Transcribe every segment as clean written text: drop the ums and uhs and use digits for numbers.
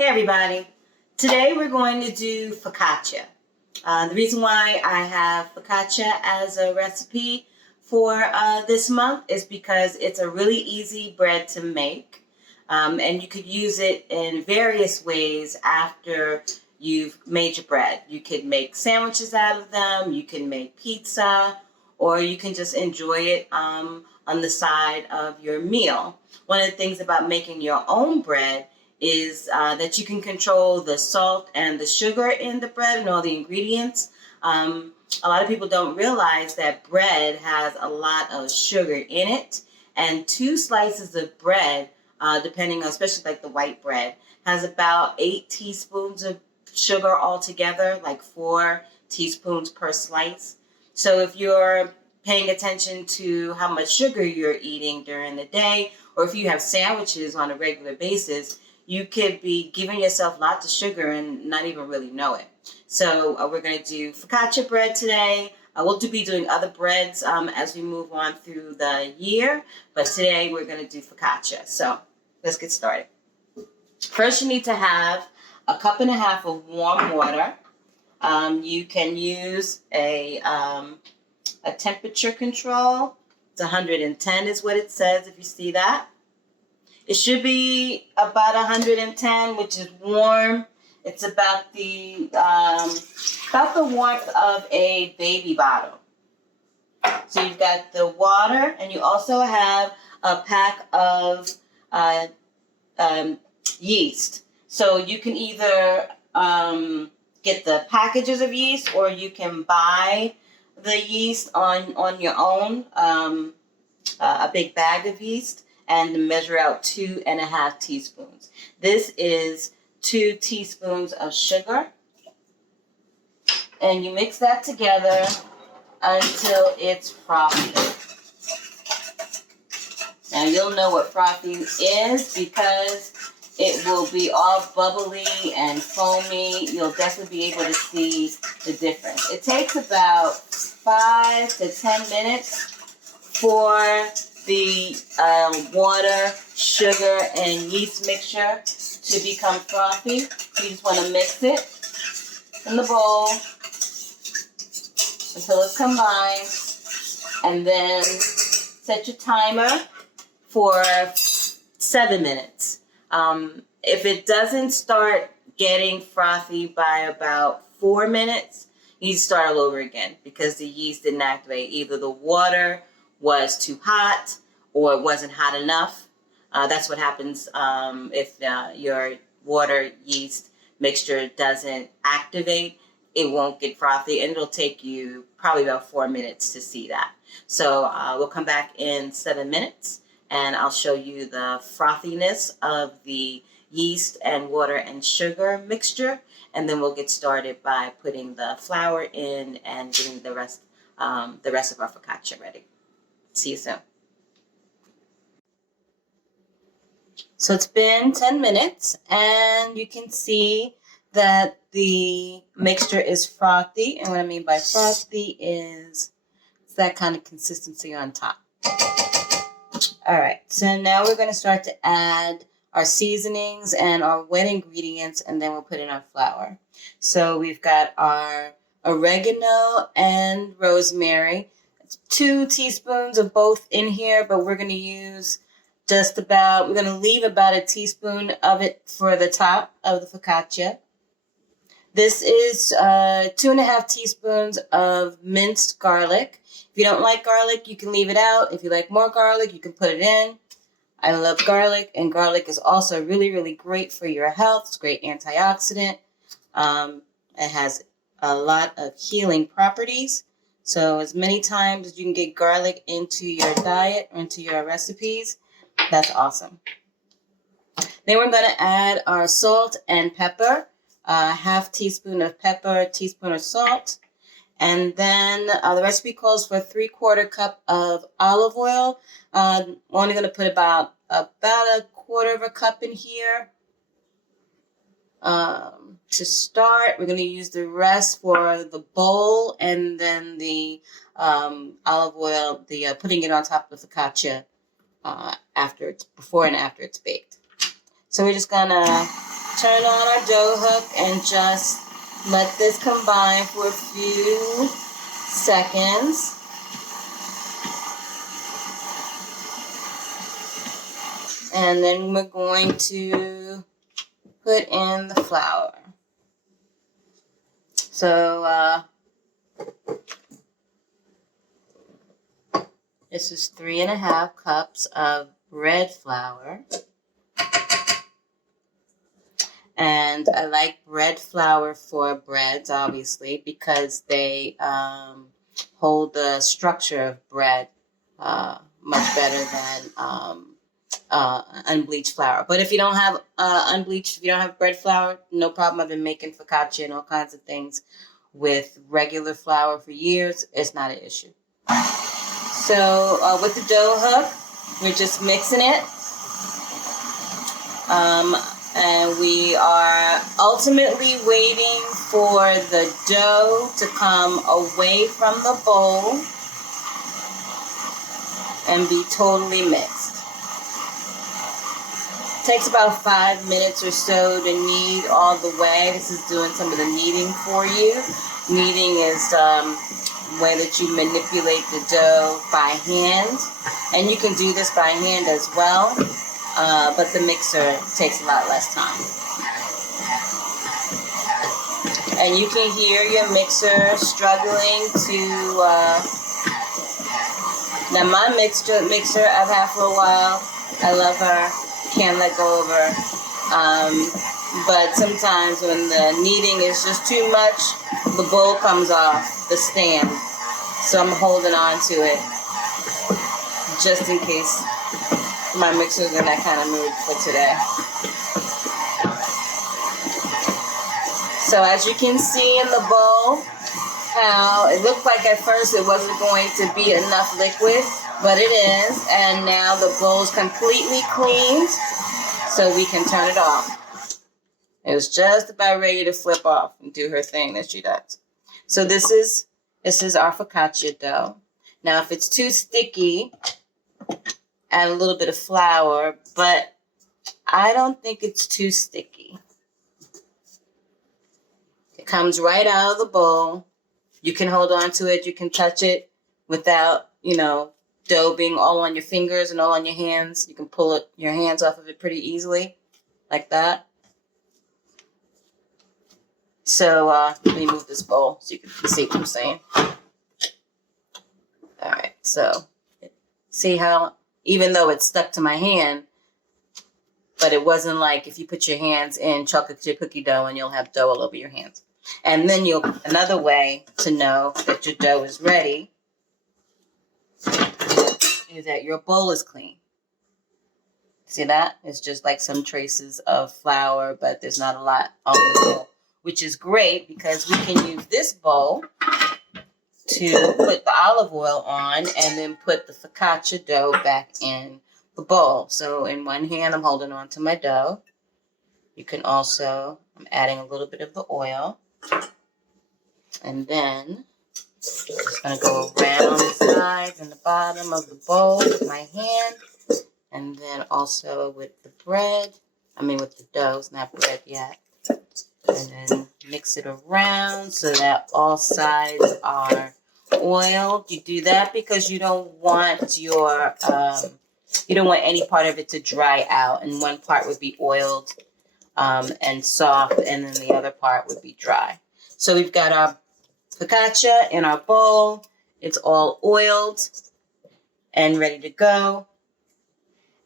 Hey everybody, today we're going to do focaccia. The reason why I have focaccia as a recipe for this month is because it's a really easy bread to make, and you could use it in various ways after you've made your bread. You could make sandwiches out of them, you can make pizza, or you can just enjoy it on the side of your meal. One of the things about making your own bread is that you can control the salt and the sugar in the bread and all the ingredients. A lot of people don't realize that bread has a lot of sugar in it, and 2 slices of bread, depending on, especially like the white bread, has about 8 teaspoons of sugar altogether, like 4 teaspoons per slice. So if you're paying attention to how much sugar you're eating during the day, or if you have sandwiches on a regular basis, you could be giving yourself lots of sugar and not even really know it. So we're going to do focaccia bread today. We'll be doing other breads as we move on through the year, but today we're going to do focaccia. So let's get started. First, you need to have 1.5 cups of warm water. You can use a temperature control. It's 110 is what it says if you see that. It should be about 110, which is warm. It's about the warmth of a baby bottle. So you've got the water, and you also have a pack of yeast. So you can either get the packages of yeast, or you can buy the yeast on your own, a big bag of yeast, and measure out 2.5 teaspoons. This is 2 teaspoons of sugar. And you mix that together until it's frothy. Now you'll know what frothy is because it will be all bubbly and foamy. You'll definitely be able to see the difference. It takes about 5 to 10 minutes for the water, sugar, and yeast mixture to become frothy. You just want to mix it in the bowl until it's combined, and then set your timer for 7 minutes. If it doesn't start getting frothy by about 4 minutes, you need to start all over again because the yeast didn't activate. Either the water was too hot or it wasn't hot enough. That's what happens if your water yeast mixture doesn't activate. It won't get frothy, and it'll take you probably about 4 minutes to see that. So we'll come back in 7 minutes, and I'll show you the frothiness of the yeast and water and sugar mixture, and then we'll get started by putting the flour in and getting the rest of our focaccia ready. See you soon. So it's been 10 minutes, and you can see that the mixture is frothy. And what I mean by frothy is it's that kind of consistency on top. All right, so now we're going to start to add our seasonings and our wet ingredients, and then we'll put in our flour. So we've got our oregano and rosemary. 2 teaspoons of both in here, but we're going to use we're going to leave about 1 teaspoon of it for the top of the focaccia. This is 2.5 teaspoons of minced garlic. If you don't like garlic, you can leave it out. If you like more garlic, you can put it in. I love garlic, and garlic is also really, really great for your health. It's a great antioxidant. It has a lot of healing properties. So as many times as you can get garlic into your diet or into your recipes, that's awesome. Then we're going to add our salt and pepper, 1/2 teaspoon of pepper, 1 teaspoon of salt. And then the recipe calls for 3/4 cup of olive oil. I'm only going to put about 1/4 cup in here. To start, we're going to use the rest for the bowl, and then the olive oil, putting it on top of the focaccia before and after it's baked. So we're just gonna turn on our dough hook and just let this combine for a few seconds. And then we're going to put in the flour. So this is 3½ cups of bread flour. And I like bread flour for breads, obviously, because they hold the structure of bread much better than unbleached flour. But if you don't have unbleached, if you don't have bread flour, no problem. I've been making focaccia and all kinds of things with regular flour for years. It's not an issue. So with the dough hook, we're just mixing it. And we are ultimately waiting for the dough to come away from the bowl and be totally mixed. It takes about 5 minutes or so to knead all the way. This is doing some of the kneading for you. Kneading is the way that you manipulate the dough by hand. And you can do this by hand as well. But the mixer takes a lot less time. And you can hear your mixer struggling to... now my mixer I've had for a while. I love her. Can't let go of her. But sometimes when the kneading is just too much, the bowl comes off the stand. So I'm holding on to it just in case my mixer's in that kind of mood for today. So as you can see in the bowl, how it looked like at first it wasn't going to be enough liquid, but it is. And now the bowl's completely cleaned, so we can turn it off. It was just about ready to flip off and do her thing that she does. So this is our focaccia dough. Now if it's too sticky, add a little bit of flour, but I don't think it's too sticky. It comes right out of the bowl. You can hold on to it. You can touch it without, dough being all on your fingers and all on your hands. You can pull your hands off of it pretty easily, like that. So let me move this bowl so you can see what I'm saying. All right, so see how even though it's stuck to my hand, but it wasn't like if you put your hands in chocolate chip cookie dough and you'll have dough all over your hands. And then another way to know that your dough is ready is that your bowl is clean. See that? It's just like some traces of flour, but there's not a lot on the bowl, which is great because we can use this bowl to put the olive oil on and then put the focaccia dough back in the bowl. So in one hand, I'm holding on to my dough. You can also, I'm adding a little bit of the oil. And then I'm just going to go around the sides and the bottom of the bowl with my hand. And then also with the with the dough, it's not bread yet. And then mix it around so that all sides are oiled. You do that because you don't want any part of it to dry out, and one part would be oiled and soft, and then the other part would be dry. So we've got our focaccia in our bowl. It's all oiled and ready to go.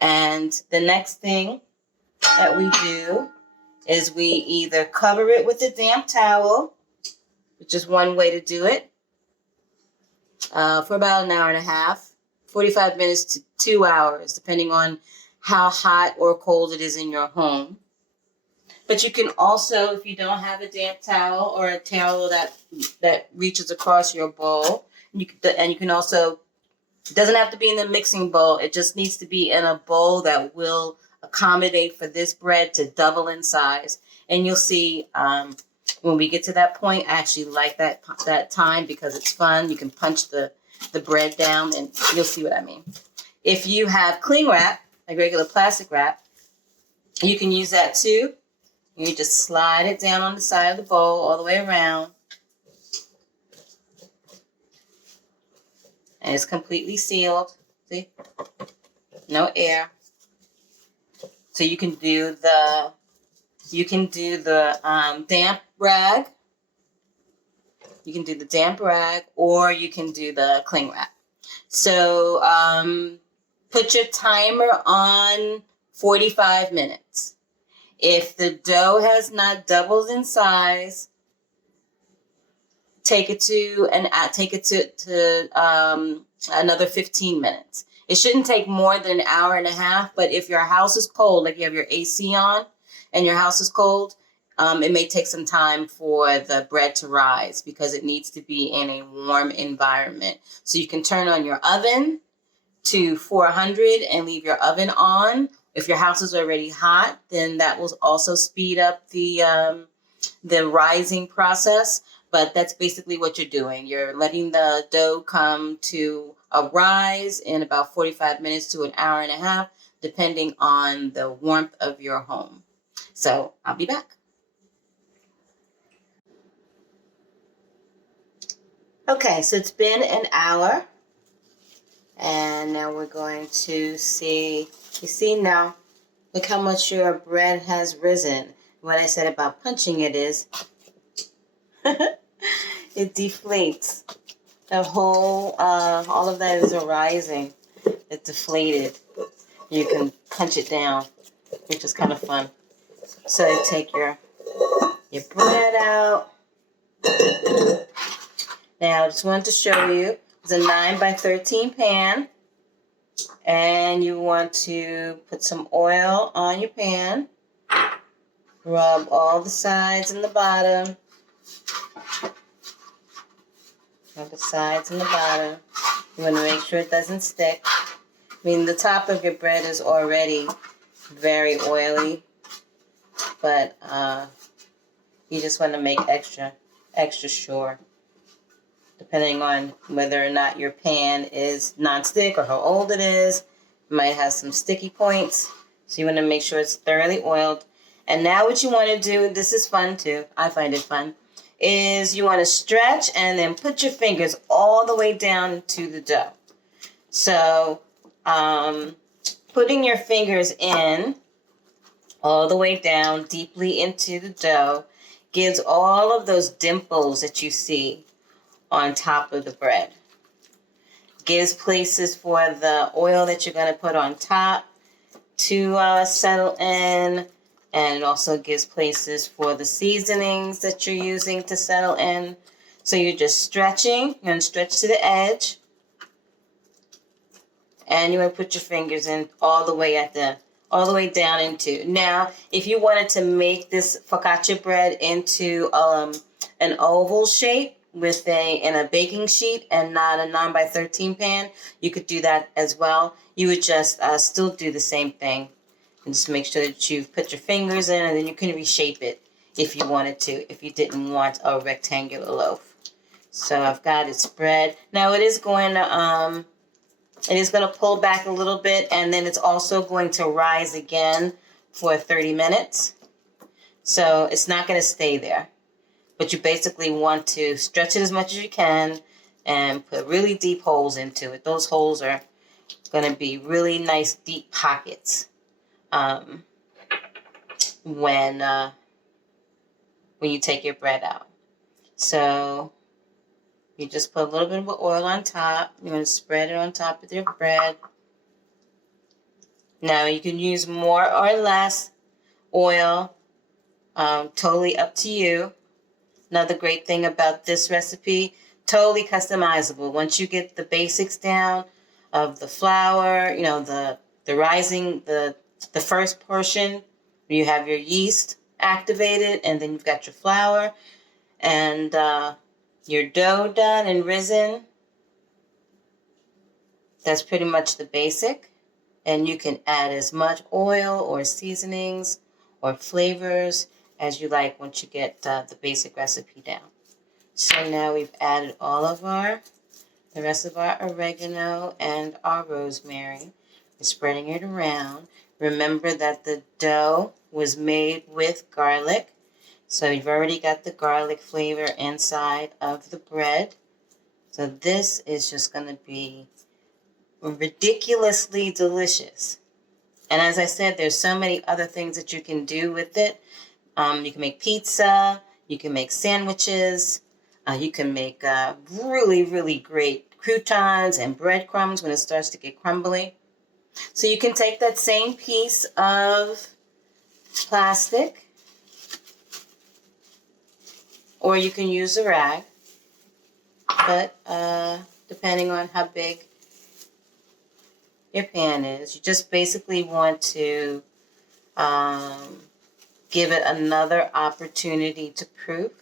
And the next thing that we do is we either cover it with a damp towel, which is one way to do it, for about an hour and a half, 45 minutes to 2 hours, depending on how hot or cold it is in your home. But you can also, if you don't have a damp towel or a towel that reaches across your bowl, you can also, it doesn't have to be in the mixing bowl. It just needs to be in a bowl that will accommodate for this bread to double in size. And you'll see when we get to that point, I actually like that time because it's fun. You can punch the bread down and you'll see what I mean. If you have cling wrap, like regular plastic wrap, you can use that too. You just slide it down on the side of the bowl all the way around. And it's completely sealed. See? No air. So you can do the damp rag. You can do the damp rag, or you can do the cling wrap. So put your timer on 45 minutes. If the dough has not doubled in size, take it to another 15 minutes. It shouldn't take more than an hour and a half, but if your house is cold, like you have your AC on and your house is cold, it may take some time for the bread to rise because it needs to be in a warm environment. So you can turn on your oven to 400 and leave your oven on. If your house is already hot, then that will also speed up the rising process. But that's basically what you're doing. You're letting the dough come to a rise in about 45 minutes to an hour and a half, depending on the warmth of your home. So I'll be back. Okay, so it's been an hour. And now we're going to see, you see now, look how much your bread has risen. What I said about punching it is, it deflates. The whole, all of that is arising. It deflated. You can punch it down, which is kind of fun. So you take your bread out. Now, I just wanted to show you, it's a 9 by 13 pan. And you want to put some oil on your pan. Rub all the sides and the bottom. Rub the sides and the bottom. You want to make sure it doesn't stick. I mean, the top of your bread is already very oily, but you just want to make extra sure. Depending on whether or not your pan is non-stick or how old it is, it might have some sticky points. So you want to make sure it's thoroughly oiled. And now what you want to do, this is fun too, I find it fun, is you want to stretch and then put your fingers all the way down to the dough. So putting your fingers in all the way down deeply into the dough gives all of those dimples that you see on top of the bread. Gives places for the oil that you're going to put on top to settle in, and it also gives places for the seasonings that you're using to settle in. So you're just stretching. You're going to stretch to the edge, and you want to put your fingers in all the way down into. Now, if you wanted to make this focaccia bread into an oval shape in a baking sheet and not a 9 by 13 pan, you could do that as well. You would just still do the same thing. And just make sure that you put your fingers in, and then you can reshape it if you wanted to, if you didn't want a rectangular loaf. So I've got it spread. Now it is going to pull back a little bit, and then it's also going to rise again for 30 minutes. So it's not going to stay there. But you basically want to stretch it as much as you can and put really deep holes into it. Those holes are going to be really nice deep pockets when you take your bread out. So you just put a little bit of oil on top. You're going to spread it on top of your bread. Now you can use more or less oil, totally up to you. Another great thing about this recipe, totally customizable. Once you get the basics down of the flour, the rising, the first portion, you have your yeast activated, and then you've got your flour and your dough done and risen. That's pretty much the basic. And you can add as much oil or seasonings or flavors as you like once you get the basic recipe down. So now we've added all of the rest of our oregano and our rosemary. We're spreading it around. Remember that the dough was made with garlic. So you've already got the garlic flavor inside of the bread. So this is just going to be ridiculously delicious. And as I said, there's so many other things that you can do with it. You can make pizza, you can make sandwiches, you can make really, really great croutons and breadcrumbs when it starts to get crumbly. So you can take that same piece of plastic, or you can use a rag, but depending on how big your pan is, you just basically want to give it another opportunity to proof.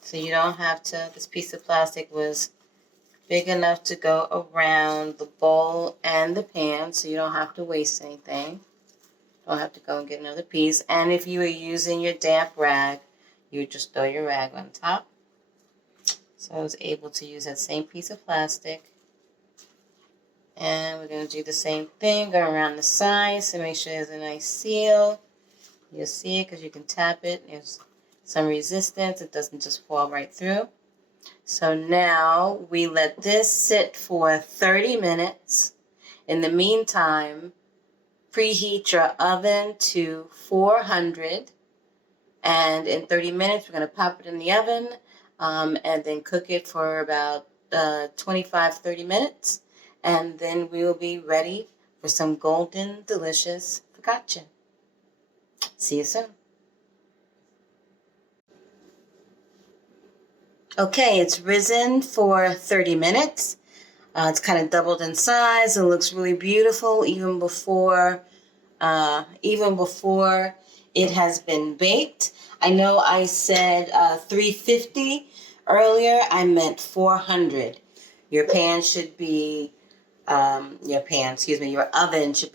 So you don't have to, this piece of plastic was big enough to go around the bowl and the pan, so you don't have to waste anything. Don't have to go and get another piece. And if you were using your damp rag, you would just throw your rag on top. So I was able to use that same piece of plastic. And we're going to do the same thing, go around the sides to make sure there's a nice seal. You'll see it because you can tap it. There's some resistance. It doesn't just fall right through. So now we let this sit for 30 minutes. In the meantime, preheat your oven to 400. And in 30 minutes, we're going to pop it in the oven and then cook it for about 25-30 minutes. And then we will be ready for some golden, delicious focaccia. See you soon. Okay, it's risen for 30 minutes. It's kind of doubled in size and looks really beautiful even before it has been baked. I know I said 350 earlier. I meant 400. Your oven should be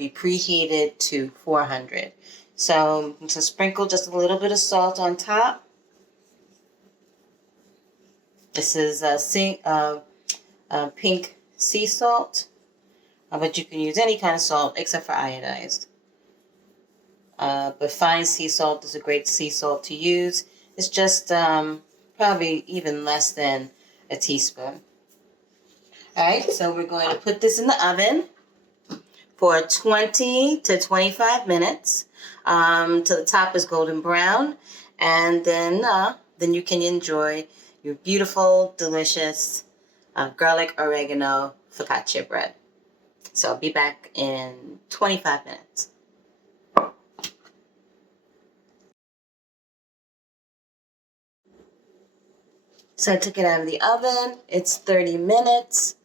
preheated to 400. So sprinkle just a little bit of salt on top. This is pink sea salt, but you can use any kind of salt except for iodized. But fine sea salt is a great sea salt to use. It's just probably even less than a teaspoon. All right, so we're going to put this in the oven for 20 to 25 minutes till the top is golden brown, and then you can enjoy your beautiful, delicious garlic oregano focaccia bread. So I'll be back in 25 minutes. So I took it out of the oven. It's 30 minutes.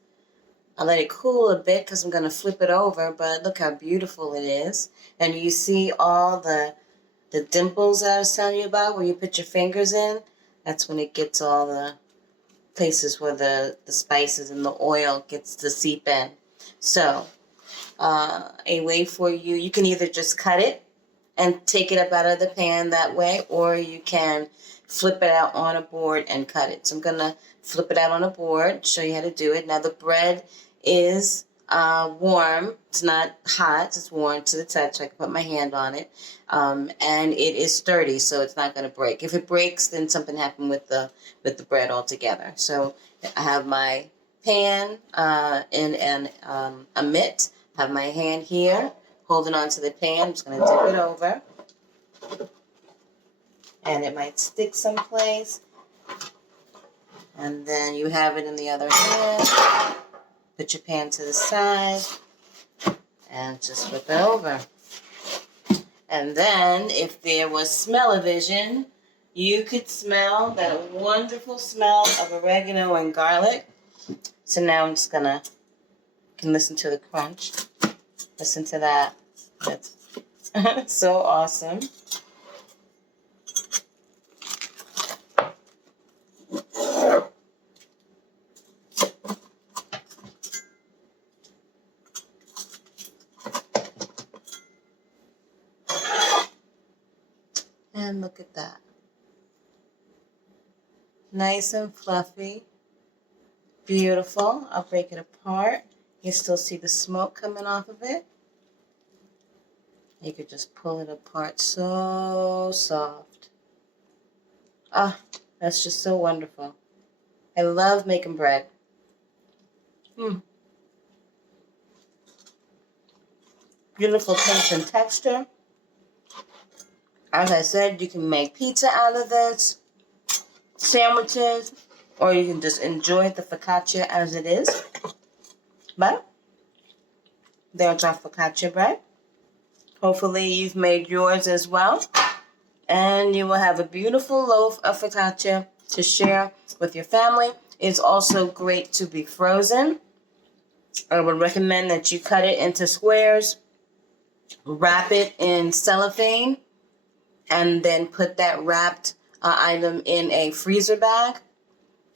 I let it cool a bit because I'm going to flip it over, but look how beautiful it is. And you see all the dimples that I was telling you about where you put your fingers in? That's when it gets all the places where the spices and the oil gets to seep in. So a way for you can either just cut it and take it up out of the pan that way, or you can flip it out on a board and cut it. So I'm going to flip it out on a board, show you how to do it. Now the bread is warm. It's not hot. It's warm to the touch. I can put my hand on it. And it is sturdy, so it's not going to break. If it breaks, then something happened with the bread altogether. So I have my pan in a mitt. I have my hand here holding on to the pan. I'm just going to dip it over. And it might stick someplace. And then you have it in the other hand. Put your pan to the side. And just flip it over. And then, if there was smell-o-vision, you could smell that wonderful smell of oregano and garlic. So now I'm just going to, can listen to the crunch. Listen to that. That's so awesome. And look at that. Nice and fluffy. Beautiful. I'll break it apart. You still see the smoke coming off of it. You could just pull it apart so soft. Ah, that's just so wonderful. I love making bread. Beautiful taste and texture. As I said, you can make pizza out of this, sandwiches, or you can just enjoy the focaccia as it is. But there's our focaccia bread. Hopefully you've made yours as well. And you will have a beautiful loaf of focaccia to share with your family. It's also great to be frozen. I would recommend that you cut it into squares, wrap it in cellophane, and then put that wrapped item in a freezer bag.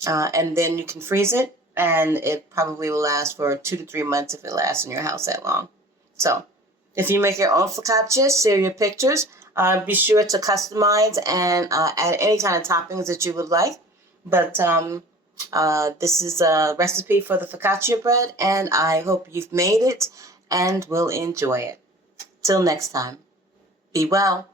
And then you can freeze it, and it probably will last for 2 to 3 months if it lasts in your house that long. So if you make your own focaccia, share your pictures. Be sure to customize and add any kind of toppings that you would like. But this is a recipe for the focaccia bread, and I hope you've made it and will enjoy it. Till next time, be well.